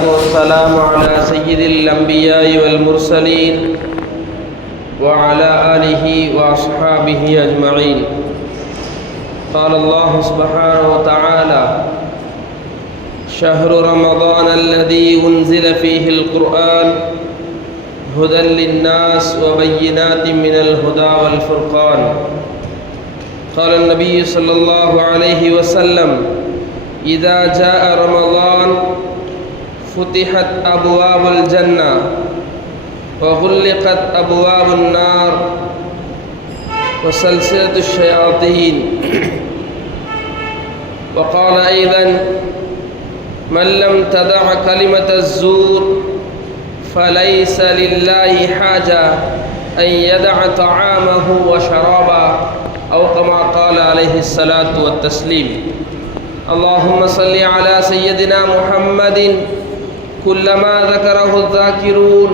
والسلام على سيد الأنبياء والمرسلين وعلى آله وأصحابه أجمعين. قال الله سبحانه وتعالى: شهر رمضان الذي أنزل فيه القرآن هدى للناس وبينات من الهدى والفرقان. قال النبي صلى الله عليه وسلم: إذا جاء رمضان فتحت أبواب الجنة وغلقت أبواب النار وسلسلة الشياطين. وقال أيضا: من لم تدع كلمة الزور فليس لله حاجة أن يدع طعامه وشرابه، أو كما قال عليه الصلاة والتسليم. اللهم صل على سيدنا محمد كلما ذكره الذاكرون،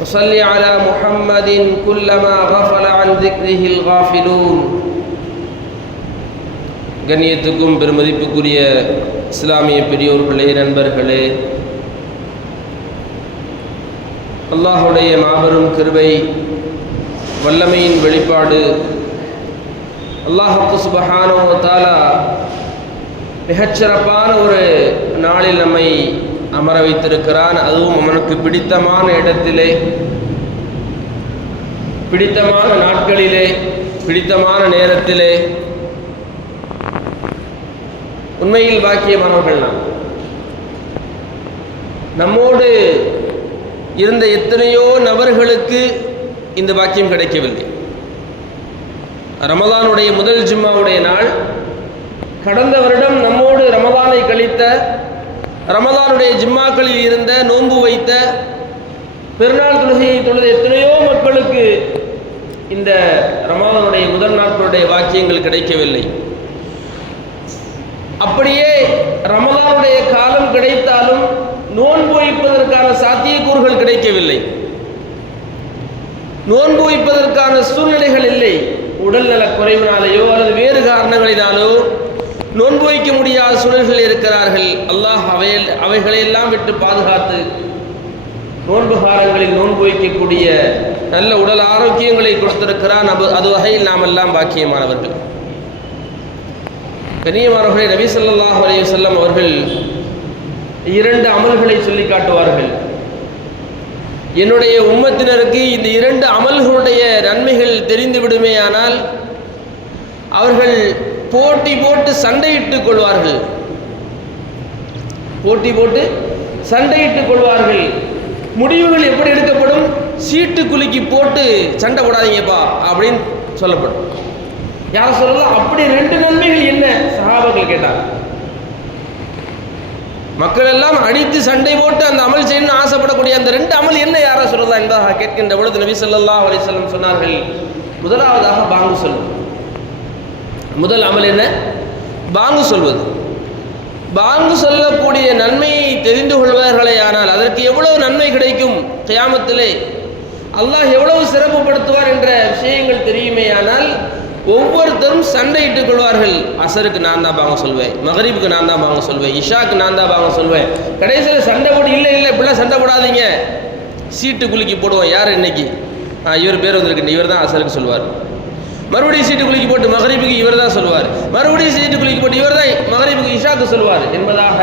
وصل على محمد كلما غفل عن ذكره الغافلون. கண்ணியத்துக்கும் பெருமதிப்புக்குரிய இஸ்லாமிய பெரியோர்களே, நண்பர்களே, அல்லாஹுடைய மாபெரும் கிருபை வல்லமையின் வெளிப்பாடு அல்லாஹ் சுப்ஹானஹு வ தஆலா மிகச்சிறப்பான ஒரு நாளில் நம்மை அமர வைத்திருக்கிறான். அதுவும் அவனுக்கு பிடித்தமான இடத்திலே, பிடித்தமான நாட்களிலே, பிடித்தமான நேரத்திலே. உண்மையில் பாக்கியமானவர்கள் நாம். நம்மோடு இருந்த எத்தனையோ நபர்களுக்கு இந்த பாக்கியம் கிடைக்கவில்லை. ரமலானுடைய முதல் ஜும்மாவுடைய நாள், கடந்த வருடம் நம்மோடு ரமலானை கழித்த, ரமலானுடைய ஜும்மாக்களில் இருந்த, நோன்பு வைத்த, பெருநாள் தொழுகையை தொழுத எத்தனையோ மக்களுக்கு இந்த ரமலானுடைய முதல் நாட்களுடைய வாக்கியங்கள் கிடைக்கவில்லை. அப்படியே ரமலானுடைய காலம் கிடைத்தாலும் நோன்பு வைப்பதற்கான சாத்தியக்கூறுகள் கிடைக்கவில்லை. நோன்பு வைப்பதற்கான சூழ்நிலைகள் இல்லை. உடல்நல குறைவினாலேயோ அல்லது வேறு காரணங்களினாலோ நோன்பு வைக்க முடியாத சூழல்கள் இருக்கிறார்கள். அல்லாஹ் அவைகளையெல்லாம் விட்டு பாதுகாத்து நோன்பு காலங்களில் நோன்பு வைக்கக்கூடிய நல்ல உடல் ஆரோக்கியங்களை கொடுத்திருக்கிறான். அது வகையில் நாம் எல்லாம் பாக்கியமானவர்கள். கண்ணியமானவர்களே, நபி ஸல்லல்லாஹு அலைஹி வஸல்லம் அவர்கள் இரண்டு அமல்களை சொல்லி காட்டுவார்கள். என்னுடைய உம்மத்தினருக்கு இந்த இரண்டு அமல்களுடைய நன்மைகள் தெரிந்து விடுமேயானால் அவர்கள் போட்டி போட்டு சண்டையிட்டுக் கொள்வார்கள். போட்டி போட்டு சண்டையிட்டுக் கொள்வார்கள். முடிவுகள் எப்படி எடுக்கப்படும்? சீட்டு குலுக்கி போட்டு சண்டை போடாதீங்கப்பா அப்படின்னு சொல்லப்படும். யார் சொல்லலாம்? அப்படி ரெண்டு நன்மைகள் என்ன? சஹாபாக்கள் கேட்டார். மக்கள் எல்லாம் அடித்து சண்டை போட்டு அந்த அமல் செய்யணும்னு ஆசைப்படக்கூடிய அந்த ரெண்டு அமல் என்ன யாரா சொல்லலாம் என்பதாக கேட்கின்ற பொழுது நபி ஸல்லல்லாஹு அலைஹி வஸல்லம் சொன்னார்கள், முதலாவதாக பாங்கு சொல்வது. முதல் அமல் என்ன? பாங்கு சொல்வது. பாங்கு சொல்லக்கூடிய நன்மையை தெரிந்து கொள்வார்களே ஆனால் அதற்கு எவ்வளவு நன்மை கிடைக்கும், கியாமத்திலே அல்லாஹ் எவ்வளவு சிறப்புப்படுத்துவார் என்ற விஷயங்கள் தெரியுமே. ஆனால் ஒவ்வொருத்தரும் சண்டையிட்டுக் கொள்வார்கள். அசருக்கு நான் தான் பாங்க சொல்வேன், மகரிபுக்கு நான் தான் பாங்க சொல்வேன், இஷாக்கு நான் தான் பாங்க சொல்வேன். கடைசியில் சண்டை போட்டு இல்லை இப்படிலாம் சண்டை போடாதீங்க, சீட்டு குலுக்கி போடுவோம். யார் இன்னைக்கு இவர் பேர் வந்திருக்கு, இவர் தான் அசருக்கு சொல்வார். மறுபடியும் சீட்டு குலுக்கி போட்டு மகரிபுக்கு இவர் தான் சொல்வார். மறுபடியும் சீட்டு குலுக்கி போட்டு இவர் தான் மகரிபுக்கு இஷாக்கு சொல்வார் என்பதாக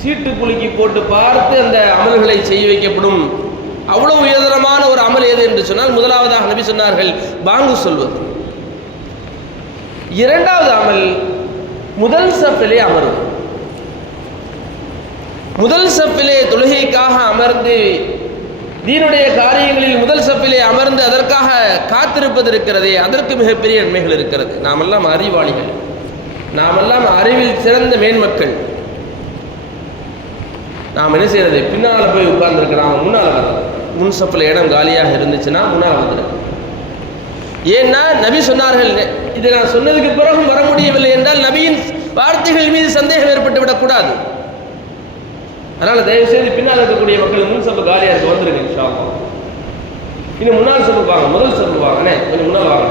சீட்டு குலுக்கி போட்டு பார்த்து அந்த அமல்களை செய்ய வைக்கப்படும். அவ்வளவு உயர்தரமான ஒரு அமல் எது என்று சொன்னால் முதலாவதாக நபி சொன்னார்கள் பாங்கு சொல்வது. இரண்டாவது அமல் முதல் சப்பிலே அமர்வு. முதல் சப்பிலே தொழுகைக்காக அமர்ந்து தீனுடைய காரியங்களில் முதல் சப்பிலே அமர்ந்து அதற்காக காத்திருப்பது இருக்கிறதே, அதற்கு மிகப்பெரிய நன்மைகள் இருக்கிறது. நாமெல்லாம் அறிவாளிகள், நாமெல்லாம் அறிவில் சிறந்த மேன்மக்கள். நாம் என்ன செய்யறது? பின்னால் போய் உட்கார்ந்துருக்கிறோம், முன்னால் வர்றோம். முன் சப்பில் இடம் காலியாக இருந்துச்சுன்னா முன்னால் வந்துடும். ஏன்னா நபி சொன்னார்கள், இதை நான் சொன்னதுக்கு பிறகும் வர முடியவில்லை என்றால் நபியின் வார்த்தைகள் மீது சந்தேகம் ஏற்பட்டு விடக்கூடாது. அதனால தயவு செய்து பின்னால் இருக்கக்கூடிய மக்கள் முன் சப்பு காலியாக இருக்கு, வந்துருங்க இன்ஷா அல்லாஹ். இன்னும் முன்னால் சப்பு வாங்க, முதல் சப்பு வாங்கண்ணே, கொஞ்சம் முன்னால் வாங்க.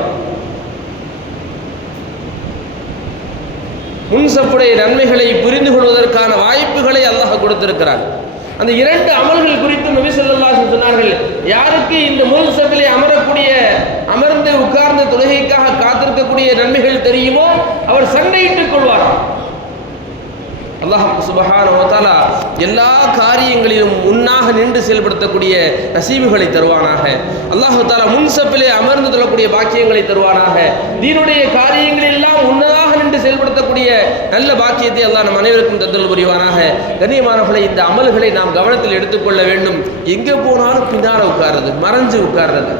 முன்சப்புடைய நன்மைகளை புரிந்து கொள்வதற்கான வாய்ப்புகளை அல்லாஹ் கொடுத்திருக்கிறான். அந்த 2 அமல்கள் குறித்து நபி ஸல்லல்லாஹு அலைஹி வஸல்லம் சொன்னார்கள், யாருக்கு இந்த முன்சப்பிலே அமர்ந்து உட்கார்ந்து தொழுகைக்காக காத்திருக்கக்கூடிய நன்மைகள் தெரியுமோ அவர் சண்டையிட்டுக் கொள்வாராம். அல்லாஹ் சுப்ஹானஹு வ தஆலா எல்லா காரியங்களிலும் முன்னாக நின்று செயல்படுத்தக்கூடிய நசீபுகளை தருவானாக. அல்லாஹ் தஆலா முன்சப்பிலே அமர்ந்து தொழக்கூடிய பாக்கியங்களை தருவானாக. தீனுடைய காரியங்களில் எல்லாம் முன்னதாக நின்று செயல்படுத்தக்கூடிய நல்ல பாக்கியத்தை அல்லாஹ் நம் அனைவருக்கும் தந்தல் புரிவானாக. கண்ணியமானவர்களே, இந்த அமல்களை நாம் கவனத்தில் எடுத்துக்கொள்ள வேண்டும். எங்கே போனாலும் பின்னால உட்கார்றது, மறைஞ்சு உட்கார்றது,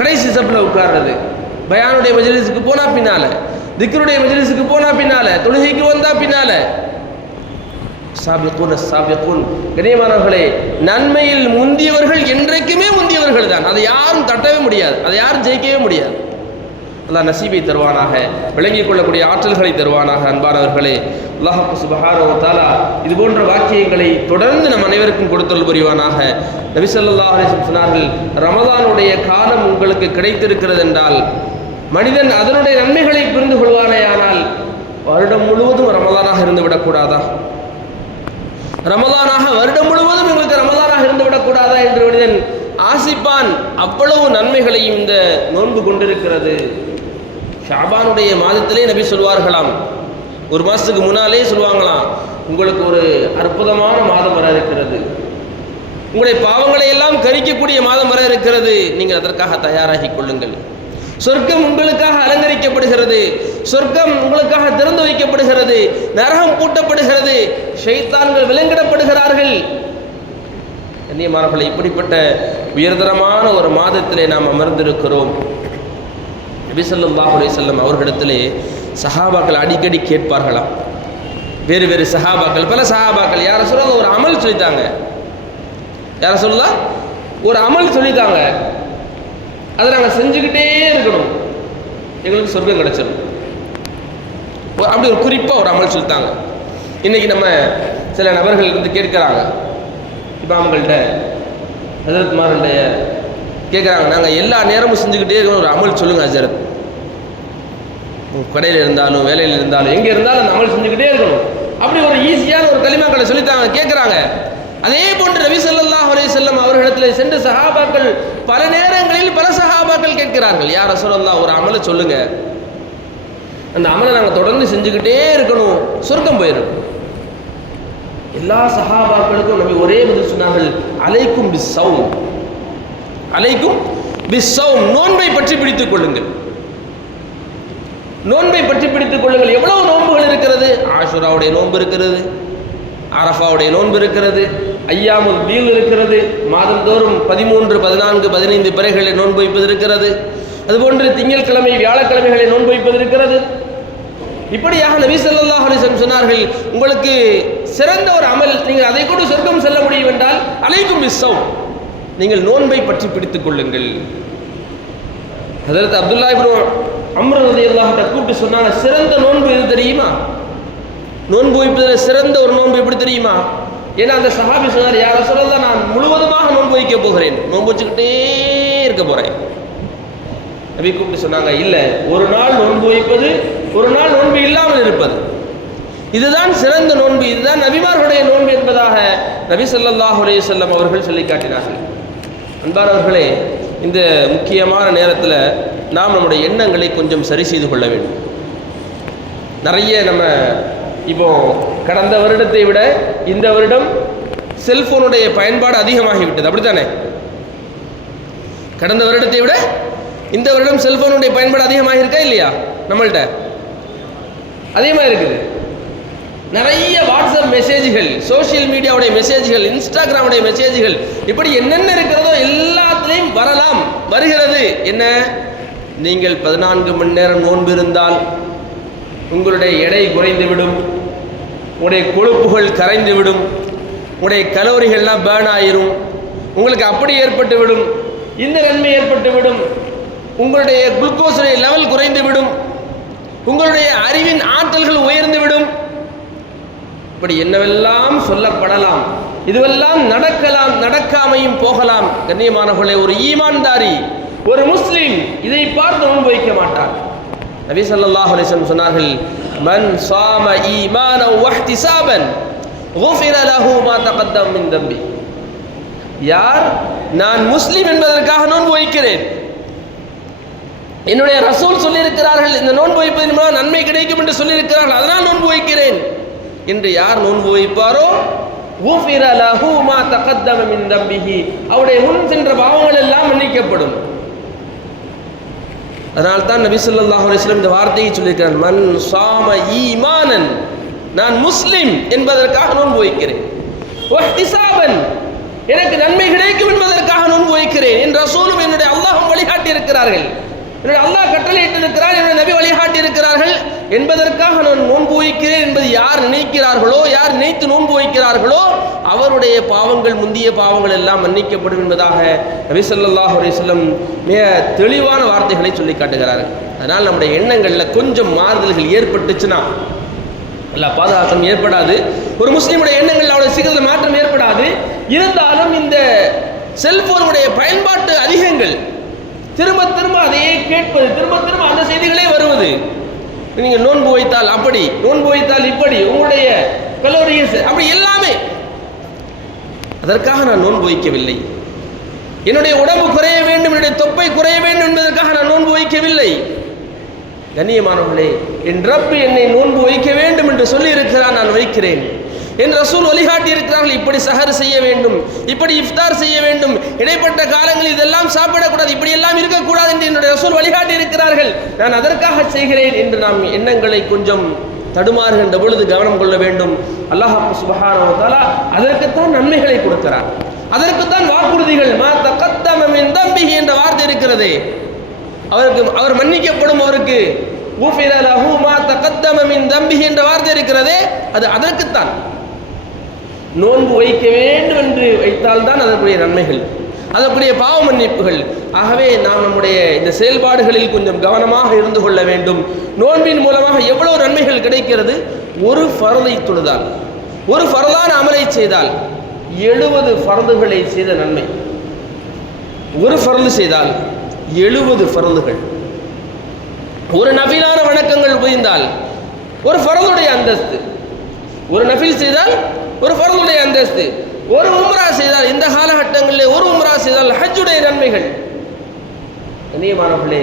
கடைசி சப்பில் உட்கார்றது, பயானுடைய மஜ்லிஸுக்கு போனா பின்னால, திக்ருடைய மஜ்லிஸுக்கு போனா பின்னால, தொழுகைக்கு வந்தா பின்னால. சாபிகூன் கண்ணியமானவர்களே, நன்மையில் முந்தியவர்கள் என்றைக்குமே முந்தியவர்கள் தான். அதை யாரும் தட்டவே முடியாது, அதை யாரும் ஜெயிக்கவே முடியாது. அல்லாஹ் நசீபை தருவானாக, விளங்கிக் கொள்ளக்கூடிய ஆற்றல்களை தருவானாக. அன்பானவர்களே, அல்லாஹ் சுப்ஹானஹு வ தஆலா இது போன்ற வாக்கியங்களை தொடர்ந்து நம் அனைவருக்கும் கொடுத்தல் புரிவானாக. நபி ஸல்லல்லாஹு அலைஹி வஸல்லம் சொன்னார்கள், ரமலானுடைய காலம் உங்களுக்கு கிடைத்திருக்கிறது என்றால் மனிதன் அதனுடைய நன்மைகளை புரிந்து கொள்வானேயானால் வருடம் முழுவதும் ரமலானாக இருந்து விடக்கூடாதா? ரமலானாக வருடம் முழுவதும் எங்களுக்கு ரமலானாக இருந்து விடக்கூடாதா என்று மனிதன் ஆசிப்பான். அவ்வளவு நன்மைகளையும் இந்த நோன்பு கொண்டிருக்கிறது. ஷாபானுடைய மாதத்திலே நபி சொல்வார்களாம், ஒரு மாதத்துக்கு முன்னாலே சொல்லுவாங்களாம், உங்களுக்கு ஒரு அற்புதமான மாதம் வர இருக்கிறது, உங்களுடைய பாவங்களை எல்லாம் கரிக்கக்கூடிய மாதம் வர இருக்கிறது, நீங்கள் அதற்காக தயாராகி கொள்ளுங்கள். சொர்க்கம் உங்களுக்காக அலங்கரிக்கப்படுகிறது, சொர்க்கம் உங்களுக்காக திறந்து வைக்கப்படுகிறது, நரகம் பூட்டப்படுகிறது, ஷைத்தான்கள் விலங்கிடப்படுகிறார்கள். கண்ணியமானவர்களே, இப்படிப்பட்ட உயர்தரமான ஒரு மாதத்திலே நாம் அமர்ந்திருக்கிறோம். நபி ஸல்லல்லாஹு அலைஹி வஸல்லம் அவர்களிடத்திலே சஹாபாக்கள் அடிக்கடி கேட்பார்களாம். வேறு வேறு சஹாபாக்கள், பல சஹாபாக்கள், யார சொல்ல ஒரு அமல் சொல்லித்தாங்க, யார சொல்ல ஒரு அமல் சொல்லித்தாங்க, அதை நாங்கள் செஞ்சுக்கிட்டே இருக்கணும், எங்களுக்கு சொர்க்கம் கிடைச்சிடும். அப்படி ஒரு குறிப்பாக ஒரு அமல் சொல்லித்தாங்க. இன்னைக்கு நம்ம சில நபர்கள் இருந்து கேட்குறாங்க, இமாம்கள்கிட்ட, ஹஜரத்மார்கள்ட்ட கேட்குறாங்க, நாங்கள் எல்லா நேரமும் செஞ்சுக்கிட்டே இருக்கணும், ஒரு அமல் சொல்லுங்கள் ஹஜரத். கடையில் இருந்தாலும் வேலையில் இருந்தாலும் எங்கே இருந்தாலும் அந்த அமல் செஞ்சுக்கிட்டே இருக்கணும். அப்படி ஒரு ஈஸியான ஒரு கலிமாக்களை சொல்லித்தாங்க, கேட்குறாங்க. அதே போன்று நபி ஸல்லல்லாஹு அலைஹி வஸல்லம் அவர்களிடத்தில் சென்று சஹாபாக்கள் பல நேரங்களில் பல சஹாபாக்கள் கேட்கிறார்கள், யா ரசூலல்லாஹ் ஒரு அமலை சொல்லுங்க, அந்த அமலை நாங்கள் தொடர்ந்து செஞ்சுக்கிட்டே இருக்கணும், சொர்க்கம் போயிடும். எல்லா சஹாபாக்களுக்கும் நபி ஒரே பதில் சொன்னார்கள், அலைக்கும் பிஸ்ஸௌம், அலைக்கும் பிஸ்ஸௌம், நோன்பை பற்றி பிடித்துக் கொள்ளுங்கள், நோன்பை பற்றி பிடித்துக் கொள்ளுங்கள். எவ்வளவு நோன்புகள் இருக்கிறது, ஆஷுராவுடைய நோன்பு இருக்கிறது, அரஃபாவுடைய நோன்பு இருக்கிறது, ஐயாமுல் பீல் இருக்கிறது, மாதந்தோறும் 13, 14, 15 பிறைகளில் நோன்பு வைப்பது இருக்கிறது, அதுபோன்று திங்கட்கிழமை வியாழக்கிழமைகளில் நோன்பு வைப்பது இருக்கிறது. இப்படியாக நபி ஸல்லல்லாஹு அலைஹி வஸல்லம் சொன்னார்கள், உங்களுக்கு சிறந்த ஒரு அமல், நீங்கள் அதை கொண்டு சொர்க்கம் செல்ல முடியும் என்றால் அலைக்கும் பிஸ்ஸௌம், நீங்கள் நோன்பை பற்றி பிடித்துக் கொள்ளுங்கள். ஹஜ்ரத் அப்துல்லா இப்னு அம்ர் ரலியல்லாஹு அன்ஹு கூப்பிட்டு சொன்னாங்க, சிறந்த நோன்பு எது தெரியுமா? நோன்பு வைப்பதில் சிறந்த ஒரு நோன்பு எப்படி தெரியுமா? ஏன்னா அந்த சஹாபி சொன்னார், யா ரசூலல்லாஹ் நான் முழுவதுமாக நோன்பு வைக்க போகிறேன், நோன்பு வச்சுக்கிட்டே இருக்க போகிறேன். நபி கூப்பிட்டு சொன்னாங்க, இல்லை, ஒரு நாள் நோன்பு வைப்பது, ஒரு நாள் நோன்பு இல்லாமல் இருப்பது, இதுதான் சிறந்த நோன்பு, இதுதான் நபிமார்களுடைய நோன்பு என்பதாக நபி ஸல்லல்லாஹு அலைஹி வஸல்லம் அவர்கள் சொல்லி காட்டினார்கள். அன்பானவர்களே, இந்த முக்கியமான நேரத்தில் நாம் நம்முடைய எண்ணங்களை கொஞ்சம் சரி செய்து கொள்ள வேண்டும். நிறைய நம்ம இப்போ கடந்த வருடத்தை விட இந்த வருடம் செல்போனுடைய பயன்பாடு அதிகமாகிவிட்டது, அப்படித்தானே? கடந்த வருடத்தை விட இந்த வருடம் செல்போனுடைய பயன்பாடு அதிகமாக இருக்கா இல்லையா? நம்மள்கிட்ட அதிகமாக இருக்குது. நிறைய வாட்ஸ்அப் மெசேஜ்கள், சோஷியல் மீடியாவுடைய மெசேஜ்கள், இன்ஸ்டாகிராமுடைய மெசேஜ்கள், இப்படி என்னென்ன இருக்கிறதோ எல்லாத்துலேயும் வரலாம், வருகிறது. என்ன, நீங்கள் 14 மணி நேரம் நோன்பு இருந்தால் உங்களுடைய எடை குறைந்துவிடும், உங்களுடைய கொழுப்புகள் கரைந்துவிடும், உங்களுடைய கலோரிகள்லாம் பேர்ன் ஆயிரும், உங்களுக்கு அப்படி ஏற்பட்டுவிடும், இந்த நன்மை ஏற்பட்டுவிடும், உங்களுடைய குளுக்கோஸுடைய லெவல் குறைந்துவிடும், உங்களுடைய அறிவின் ஆற்றல்கள் உயர்ந்துவிடும். இப்படி என்னவெல்லாம் சொல்லப்படலாம், இதுவெல்லாம் நடக்கலாம், நடக்காமையும் போகலாம். கண்ணியமானவர்களே, ஒரு ஈமான்தாரி, ஒரு முஸ்லிம் இதை பார்த்து நோன்பு வைக்க மாட்டார். நபி ஸல்லல்லாஹு அலைஹி வஸல்லம் சொன்னார்கள், மன் ஸாம ஈமானன் வஹ்திஸாபன் குஃபிர லஹு மா தகத்தம் மின் தம்பி. யார் நான் முஸ்லிம் என்பதற்காக நோன்பு வைக்கிறேன், என்னுடைய ரசூல் சொல்லியிருக்கிறார்கள் இந்த நோன்பு வைப்பதன் மூலம் நன்மை கிடைக்கும் என்று சொல்லியிருக்கிறார்கள், அதனால் நோன்பு வைக்கிறேன் என்று யார் நோன்பு வைப்பாரோ குஃபிர லஹு மா தகத்தம் மின் தம்பிஹி, அவருடைய முன் சென்ற பாவங்கள் எல்லாம் மன்னிக்கப்படும். அதனால் தான் நபி ஸல்லல்லாஹு அலைஹி வஸல்லம் இந்த வார்த்தையை சொல்லியிருக்கிறார், மன் ஸாம ஈமானன், நான் முஸ்லிம் என்பதற்காக நோன்பு வைக்கிறேன், வஹ்திஸாபன், எனக்கு நன்மை கிடைக்கும் என்பதற்காக நோன்பு வைக்கிறேன். என் ரசூலும் என்னுடைய அல்லாஹ்வும் வழிகாட்டி இருக்கிறார்கள், என்னுடைய அல்லாஹ் கட்டளையிட்டு இருக்கிறார், என்னுடைய நபி வழிகாட்டி இருக்கிறார்கள் என்பதற்காக நான் நோன்பு வைக்கிறேன் என்பது யார் நினைக்கிறார்களோ, யார் நினைத்து நோன்பு வைக்கிறார்களோ அவருடைய பாவங்கள், முந்திய பாவங்கள் எல்லாம் மன்னிக்கப்படும் என்பதாக நபி ஸல்லல்லாஹு அலைஹி வஸல்லம் மிக தெளிவான வார்த்தைகளை சொல்லி காட்டுகிறார்கள். அதனால் நம்முடைய எண்ணங்களில் கொஞ்சம் மாறுதல்கள் ஏற்பட்டுச்சுன்னா, அல்ல பாதுகாக்கம் ஏற்படாது, ஒரு முஸ்லீமுடைய எண்ணங்கள் அவ்வளவு சீக்கிரத்தில் மாற்றம் ஏற்படாது. இருந்தாலும் இந்த செல்போனுடைய பயன்பாட்டு அதிகங்கள், திரும்ப திரும்ப அதையே கேட்பது, திரும்ப திரும்ப அந்த செய்திகளே வருவது, நீங்கள் நோன்பு வைத்தால் அப்படி, நோன்பு வைத்தால் இப்படி, உங்களுடைய கலோரியஸ் அப்படி எல்லாமே. அதற்காக நான் நோன்பு வைக்கவில்லை, என்னுடைய உடம்பு குறைய வேண்டும், என்னுடைய தொப்பை குறைய வேண்டும் என்பதற்காக நான் நோன்பு வைக்கவில்லை. கண்ணியமானவர்களே, என் ரப்பு என்னை நோன்பு வைக்க வேண்டும் என்று சொல்லி இருக்கிறார், நான் வைக்கிறேன். என் ரசூல் வழிகாட்டி இருக்கிறார்கள், இப்படி சஹர் செய்ய வேண்டும், இப்படி இஃப்தார் செய்ய வேண்டும், இடைப்பட்ட காலங்களில் இதெல்லாம் சாப்பிடக்கூடாது, இப்படி எல்லாம் இருக்கக்கூடாது என்று என்னுடைய ரசூல் வழிகாட்டி இருக்கிறார்கள், நான் அதற்காக செய்கிறேன் என்று நாம் எண்ணங்களை கொஞ்சம் தடுமாறுகின்ற பொழுது கவனம் கொள்ள வேண்டும். அல்லாஹ் சுப்ஹானஹு வ தஆலா அதற்குத்தான் நன்மைகளை கொடுக்கிறார், அதற்குத்தான் வாக்குறுதிகள். மா தகத்தம மின் தம்பிஹி என்ற வார்த்தை இருக்கிறதே, அவர் மன்னிக்கப்படும், அவருக்கு குஃபிர லஹு மா தகத்தம மின் தம்பிஹி என்ற வார்த்தை இருக்கிறதே, அது அதற்குத்தான். நோன்பு வைக்க வேண்டும் என்று வைத்தால்தான் அதற்குரிய நன்மைகள், அதற்குரிய பாவ மன்னிப்புகள். ஆகவே நாம் நம்முடைய இந்த செயல்பாடுகளில் கொஞ்சம் கவனமாக இருந்து கொள்ள வேண்டும். நோன்பின் மூலமாக எவ்வளவு நன்மைகள் கிடைக்கிறது. ஒரு ஃபர்தை தொழுதால், ஒரு ஃபர்தான அமலை செய்தால் 70 ஃபர்துகளை செய்த நன்மை. ஒரு ஃபர்து செய்தால் 70 ஃபர்துகள். ஒரு நஃபிலான வணக்கங்கள் புரிந்தால் ஒரு ஃபர்துடைய அந்தஸ்து, ஒரு நஃபில் செய்தால் ஒரு ஃபர்துடைய அந்தஸ்து, ஒரு உம்ரா செய்தால், இந்த காலகட்டங்களில் ஒரு உம்ரா செய்தால் ஹஜ்ஜுடைய நன்மைகள். கண்ணியமானவர்களே,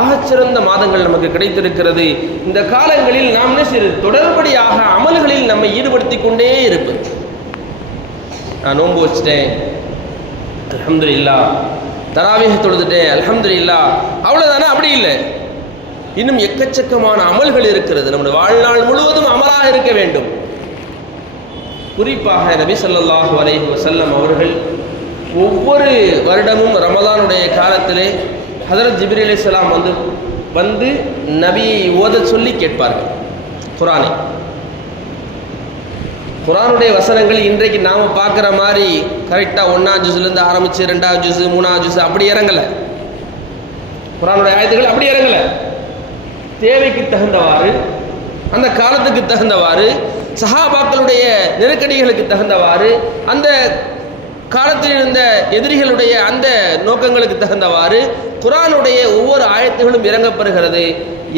ஆகச்சிறந்த மாதங்கள் நமக்கு கிடைத்திருக்கிறது. இந்த காலங்களில் நாம் தொடர்படியாக அமல்களில் நம்மை ஈடுபடுத்தி கொண்டே இருப்பது. நான் நோன்பு வச்சுட்டேன், அல்ஹம்துலில்லாஹ், தராவீஹ் தொழுதுட்டேன், அல்ஹம்துலில்லாஹ், அவ்வளோதானே? அப்படி இல்லை, இன்னும் எக்கச்சக்கமான அமல்கள் இருக்கிறது. நம்முடைய வாழ்நாள் முழுவதும் அமலாக இருக்க வேண்டும். குறிப்பாக நபி ஸல்லல்லாஹு அலைஹி வஸல்லம் அவர்கள் ஒவ்வொரு வருடமும் ரமலானுடைய காலத்திலே ஹதரத் ஜிப்ரீல் அலைஹிஸ்ஸலாம் வந்து நபியை ஓத சொல்லி கேட்பார்கள். குர்ஆனுடைய வசனங்கள் இன்றைக்கு நாம் பார்க்குற மாதிரி கரெக்டாக 1ஆம் ஜுஸ்லேருந்து ஆரம்பித்து 2ஆம் ஜுஸ் 3ஆம் ஜுஸ் அப்படி இறங்கலை. குர்ஆனுடைய ஆயத்துகள் அப்படி இறங்கலை. தேவைக்கு தகுந்தவாறு, அந்த காலத்துக்கு தகுந்தவாறு, சஹாபாக்களுடைய நெருக்கடிகளுக்கு தகுந்தவாறு, அந்த காலத்தில் இருந்த எதிரிகளுடைய அந்த நோக்கங்களுக்கு தகுந்தவாறு குர்ஆனுடைய ஒவ்வொரு ஆயத்துகளும் இறங்கப்படுகிறது.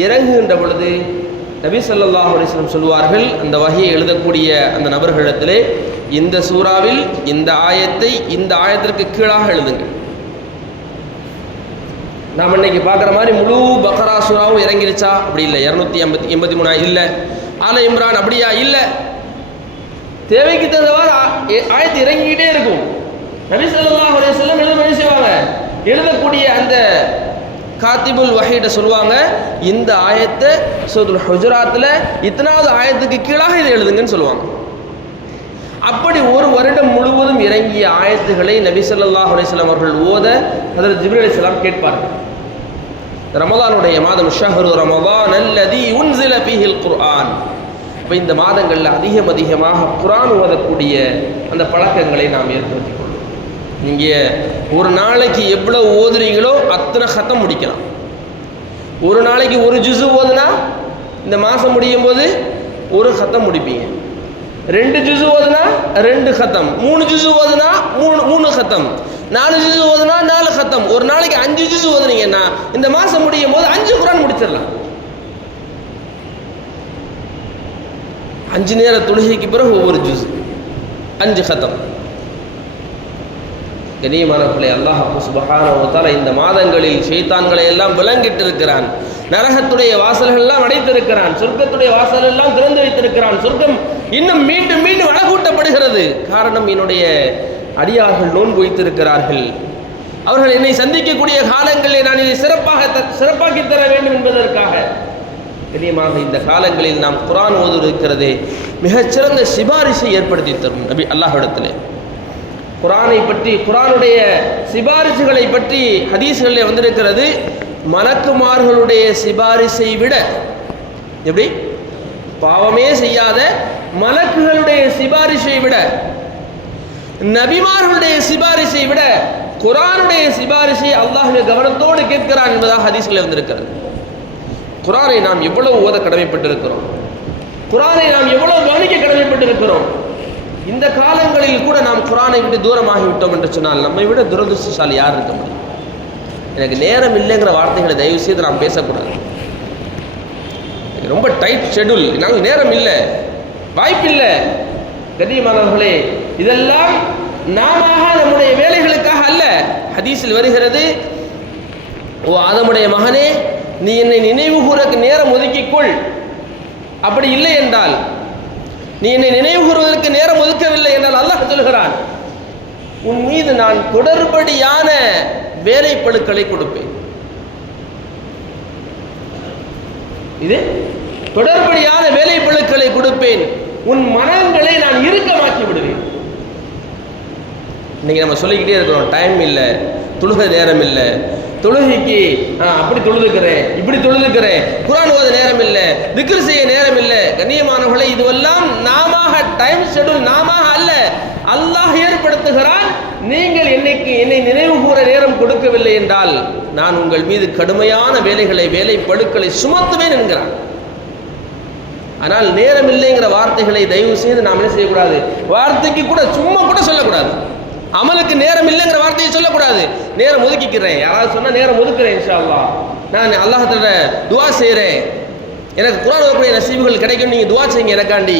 இறங்குகின்ற பொழுது நபி ஸல்லல்லாஹு அலைஹி வஸல்லம் சொல்வார்கள், அந்த வஹியை எழுதக்கூடிய அந்த நபர்களிடத்திலே, இந்த சூறாவில் இந்த ஆயத்தை இந்த ஆயத்திற்கு கீழாக எழுதுங்கள். நாம் இன்னைக்கு பார்க்குற மாதிரி முழு பக்ரா சூறாவும் இறங்கிருச்சா? அப்படி இல்லை. 283 இல்லை. ஆல இம்ரான் அப்படியா? இல்லை. தேவைக்கு தகுந்தவாறு ஆயத்து இறங்கிக்கிட்டே இருக்கும். நபி ஸல்லல்லாஹு அலைஹி வஸல்லம் எழுத செய்வாங்க, எழுதக்கூடிய அந்த காத்திபுல் வஹீட சொல்லுவாங்க, இந்த ஆயத்தை சூரத்துல் ஹுஜராத்தில் இத்தனாவது ஆயத்துக்கு கீழாக இதை எழுதுங்கன்னு சொல்லுவாங்க. அப்படி ஒரு வருடம் முழுவதும் இறங்கிய ஆயத்துகளை நபி ஸல்லல்லாஹு அலைஹி வஸல்லம் அவர்கள் ஓத ஹஜ்ரத் ஜிப்ரீல் அலைஹிஸ்ஸலாம் கேட்பார்கள். ரமலானுடைய மாதம், ஷஹ்ரு ரமலான் அல்லதி உன்ஸில ஃபீஹில் குர்ஆன். இப்போ இந்த மாதங்களில் அதிகமாக குர்ஆன் ஓதக்கூடிய அந்த பழக்கங்களை நாம் ஏற்படுத்திக் கொள்ளும். நீங்கள் ஒரு நாளைக்கு எவ்வளோ ஓதுறீங்களோ அத்தனை ஹத்தம் முடிக்கலாம். ஒரு நாளைக்கு ஒரு ஜுஸு ஓதுனா இந்த மாதம் முடியும் போது ஒரு ஹத்தம் முடிப்பீங்க. 2 ஜுஸு ஓதுனா 2 ஹத்தம், 3 ஜுஸு ஓதுனா 3 ஹத்தம், 4 ஜுஸு ஓதுனா 4 ஹத்தம். ஒரு நாளைக்கு 5 ஜுஸு ஓதுனீங்கன்னா இந்த மாதம் முடியும் போது 5 குர்ஆன் முடிச்சிடலாம். 5 நேர தொழுகைக்கு பிறகு ஒவ்வொரு ஜுஸ் 5 கதம். கண்ணியமானவர்களே, அல்லாஹ் சுப்ஹானஹு வ தஆலா இந்த மாதங்களில் ஷைத்தான்களை எல்லாம் விலங்கிட்டு இருக்கிறான். நரகத்துடைய வாசல்கள் எல்லாம் அடைத்திருக்கிறான். சொர்க்கத்துடைய வாசல் எல்லாம் திறந்து வைத்திருக்கிறான். சொர்க்கம் இன்னும் மீண்டும் மீண்டும் அழகூட்டப்படுகிறது. காரணம், என்னுடைய அடியார்கள் நோன்பு வைத்திருக்கிறார்கள். அவர்கள் என்னை சந்திக்கக்கூடிய காலங்களில் நான் இதை சிறப்பாக்கி தர வேண்டும் என்பதற்காக. கண்ணியமாக இந்த காலங்களில் நாம் குர்ஆன் ஓதுவதற்கிறதே மிகச்சிறந்த சிபாரிசை ஏற்படுத்தி தரும் நபி அல்லாஹ்விடத்திலே. குர்ஆனை பற்றி, குர்ஆனுடைய சிபாரிசுகளை பற்றி ஹதீஸ்களிலே வந்திருக்கிறது. மலக்குமார்களுடைய சிபாரிசை விட, எப்படி பாவமே செய்யாத மலக்குகளுடைய சிபாரிசை விட, நபிமார்களுடைய சிபாரிசை விட குர்ஆனுடைய சிபாரிசை அல்லாஹ் கவனத்தோடு கேட்கிறான் என்பதாக ஹதீஸ்களில் வந்திருக்கிறது. குர்ஆனை நாம் எவ்வளவு ஓத கடமைப்பட்டிருக்கிறோம், குர்ஆனை நாம் எவ்வளவு கவனிக்க கடமைப்பட்டிருக்கிறோம். இந்த காலங்களில் கூட நாம் குர்ஆனை விட்டு தூரமாகிவிட்டோம் என்று சொன்னால் நம்மை விட துரதிர்ஷ்டசாலி யார் இருக்க முடியும்? எனக்கு நேரம் இல்லைங்கிற வார்த்தைகளை தயவு செய்து நாம் பேசக்கூடாது. ரொம்ப டைட் ஷெட்யூல், என்னால் நேரம் இல்லை, வாய்ப்பில்லை. கண்ணியமானவர்களே, இதெல்லாம் நாம நம்முடைய வேலைகளுக்காக அல்ல. ஹதீஸில் வருகிறது, ஓ ஆதமுடைய மகனே, நீ என்னை நினைவு கூறக்கு நேரம் ஒதுக்கிக்கொள். அப்படி இல்லை என்றால், நீ என்னை நினைவு கூறுவதற்கு நேரம் ஒதுக்கவில்லை என்றால் அல்லாஹ் சொல்கிறான், உன் மீது நான் தொடர்படியான வேலைப்பளுக்களை கொடுப்பேன். இது தொடர்படியான வேலைப்பளுக்களை கொடுப்பேன். உன் மனங்களை நான் இறுக்கமாக்கி விடுவேன். இன்னைக்கு நம்ம சொல்லிக்கிட்டே இருக்கிறோம், டைம் இல்லை, தொழுகை நேரம் இல்லை, தொழுகைக்கு அப்படி தொழுதுக்கிறேன், இப்படி தொழுதுக்கிறேன், குர்ஆன் ஓத நேரம் இல்லை, திக்ர் செய்ய நேரம் இல்லை. கண்ணியமானவர்களே, இதுவெல்லாம் நாம டைம் ஷெட்யூல் நாம அல்ல, அல்லாஹ் ஏற்படுத்துகிறான். நீங்கள் என்னை நினைவு கூற நேரம் கொடுக்கவில்லை என்றால் நான் உங்கள் மீது கடுமையான வேலை பளுக்களை சுமத்துவேன் என்கிறான். ஆனால் நேரம் இல்லைங்கிற வார்த்தைகளை தயவு செய்து நாம் என்ன செய்யக்கூடாது? வார்த்தைக்கு கூட சும்மா கூட சொல்லக்கூடாது. அமலுக்கு நேரம் இல்லைங்கிற வார்த்தையை சொல்லக்கூடாது. நேரம் ஒதுக்கிக்கிறேன், யாராவது சொன்னால் நேரம் ஒதுக்குறேன், இன்ஷா அல்லாஹ் நான் அல்லாஹ்விட துஆ செய்கிறேன், எனக்கு குர்ஆன் ஓதக்கூடிய நசீபுகள் கிடைக்கும், நீங்கள் துஆ செய்யுங்க எனக்காண்டி.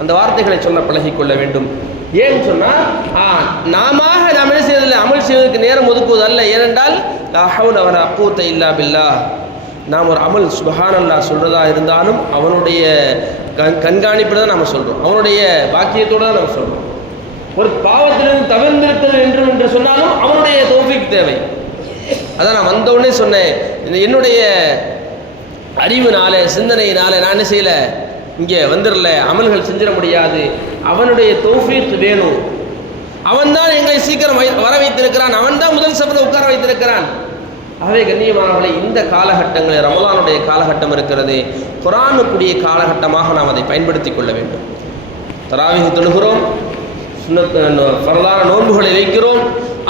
அந்த வார்த்தைகளை சொல்ல பழகிக்கொள்ள வேண்டும். ஏன்னு சொன்னால் நாம் என்ன செய்வதில்லை, அமல் செய்வதற்கு நேரம் ஒதுக்குவது அல்ல. ஏனென்றால் லா ஹவ்ல வலா குவத்த இல்லா பில்லாஹ், நாம் ஒரு அமல் சுப்ஹானல்லாஹ் சொல்கிறதா இருந்தாலும் அவனுடைய கண்காணிப்பில் தான் நாம் சொல்கிறோம், அவனுடைய வாக்கியத்தோடு தான் நாம் சொல்கிறோம். ஒரு பாவத்திலிருந்து தவிர்ந்திருக்கிறது என்று சொன்னாலும் அவனுடைய தௌஃபீக் தேவை. அதான் நான் வந்தவுடனே சொன்னேன், என்னுடைய அறிவுனாலே சிந்தனையினாலே நான் என்ன செய்யலை, இங்கே வந்துடல, அமல்கள் செஞ்சிட முடியாது. அவனுடைய தௌஃபீக் வேணும். அவன் தான் எங்களை சீக்கிரம் வர வைத்திருக்கிறான், அவன் தான் முதல் சபையில் உட்கார வைத்திருக்கிறான். ஆகவே கண்ணியமானவர்களே, இந்த காலகட்டங்களில் ரமலானுடைய காலகட்டம் இருக்கிறது, குர்ஆனுக்குரிய காலகட்டமாக நாம் அதை பயன்படுத்தி கொள்ள வேண்டும். தராவீஹ் தொழுகிறோம், ஃபர்லான நோன்புகளை வைக்கிறோம்,